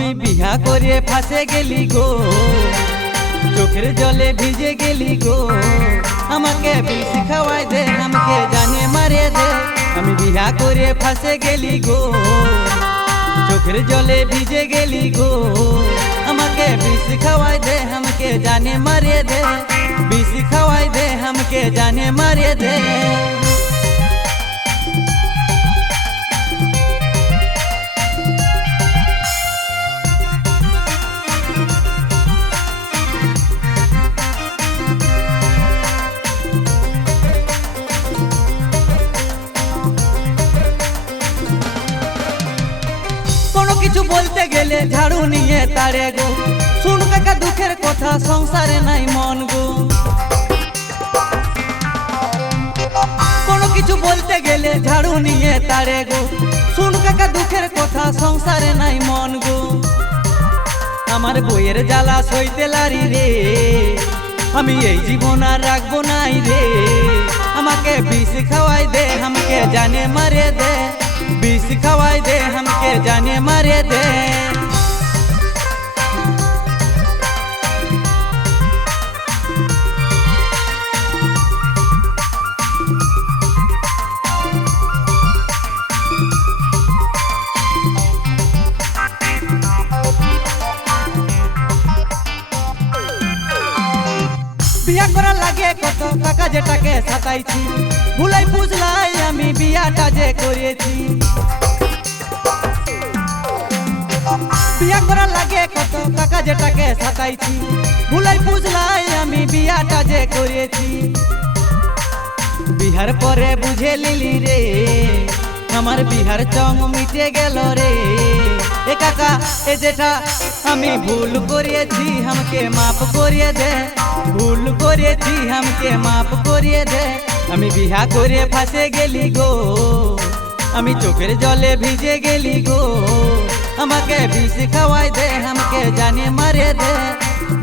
বিহা করে ফাঁসে গেলি গো। চোখের জলে ভিজে গেলি গো। আমাকে বিষ খাওয়াই দে, আমাকে জানে মারে দে। আমি বিহা করে ফাঁসে গেলি গো। চোখের জলে ভিজে গেলি গো। আমাকে বিষ খাওয়াই দে, আমাকে জানে মারে দে। বিষ খাওয়াই দে, আমাকে জানে মারে দে। কিছু বলতে গেলে ঝাড়ু নিয়ে তারে গো। শুন কাকা, দুঃখের কথা, সংসারে নাই মন গো। কোনো কিছু বলতে গেলে ঝাড়ু নিয়ে তারে গো। শুন কাকা, দুঃখের কথা, সংসারে নাই মন গো। আমার বইয়ের জ্বালা সইতে লারি রে। আমি এই জীবন আর রাখব নাই রে। আমাকে বিষ খাওয়াই দে, আমাকে জানে মারে দে। খাওয়াই দে আমাকে জানে মারে দে বিয়া করা লাগে কত কাকা যেটাকে সাতাইছি ভুলাই বুঝলাই আমি বিয়াটা যে করেছি বিয়া করা লাগে কত কাকা যেটাকে সাতাইছি ভুলাই বুঝলাই আমি বিয়াটা যে করেছি। বিহার পরে বুঝে লিলি রে, আমার বিহার চং মিটে গেল রে। এ কাকা, এ যেটা আমি ভুল করিয়েছি, আমাকে মাফ করিয়ে দে। ভুল করিয়েছি, আমাকে মাফ করিয়ে দে। আমি বিহা করে ফাঁসে গেলি গো। আমি চোখের জলে ভিজে গেলি গো আমাকে বিষ খাওয়াই দে আমাকে জানে মারে দে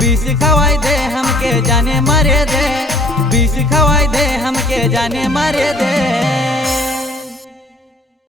বিষ খাওয়াই দে আমাকে জানে মারে দে বিষ খাওয়াই দে हमके जाने मारे दे